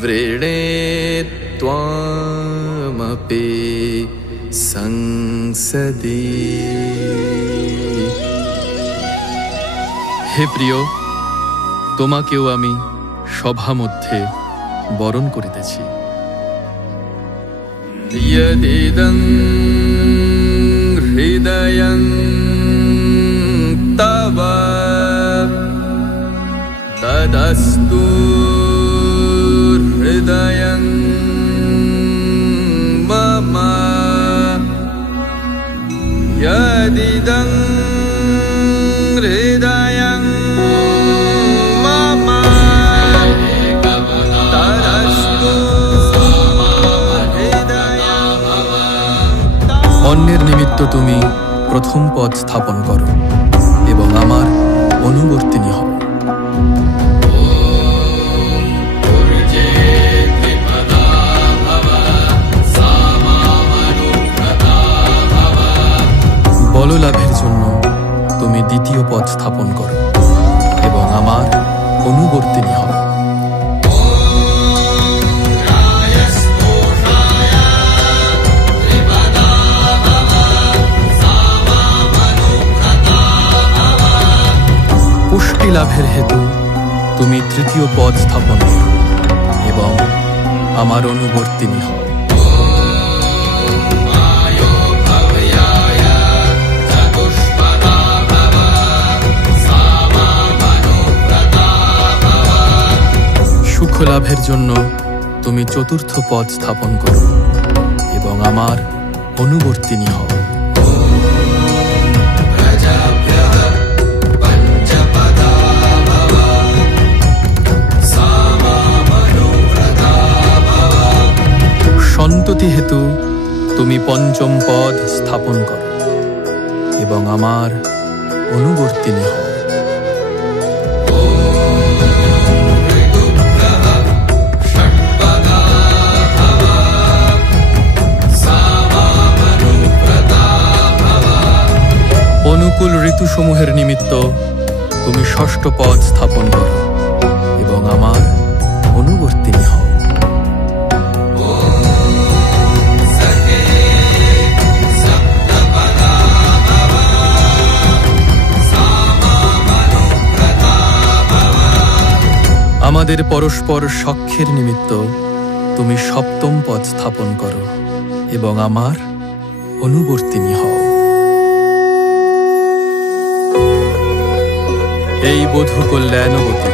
वृणे त्वामपि संसदि। হে প্রিয়, তোমাকেও আমি সভা মধ্যে বরণ করিতেছি। यदिदं हृदयं तव तदस्तु हृदयं मम। यदिदं हृदयं मम तदस्तु। অন্যের নিমিত্ত তুমি প্রথম পদ স্থাপন করো এবং আমার অনুবর্তিনী হও। বললাভের জন্য তুমি দ্বিতীয় পদ স্থাপন করো এবং আমার অনুবর্তিনী হও। পুষ্টি লাভের হেতু তুমি তৃতীয় পদ স্থাপন করো এবং আমার অনুবর্তিনী হও। সুখ লাভের জন্য তুমি চতুর্থ পদ স্থাপন করো এবং আমার অনুবর্তিনী হও। সন্ততি হেতু তুমি পঞ্চম পদ স্থাপন করো এবং আমার অনুবর্তিনী হও। অনুকূল ঋতুসমূহের নিমিত্ত তুমি ষষ্ঠ পদ স্থাপন করো এবং আমার অনুবর্তিনী হও। আমাদের পরস্পর সখ্যের নিমিত্ত তুমি সপ্তম পদ স্থাপন করো এবং আমার অনুবর্তিনী হও। এই বধূ কল্যাণবতী,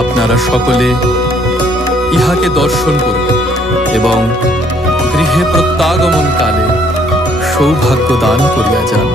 আপনারা সকলে ইহাকে দর্শন করুন এবং গৃহে প্রত্যাগমন কালে সৌভাগ্য দান করিয়া যান।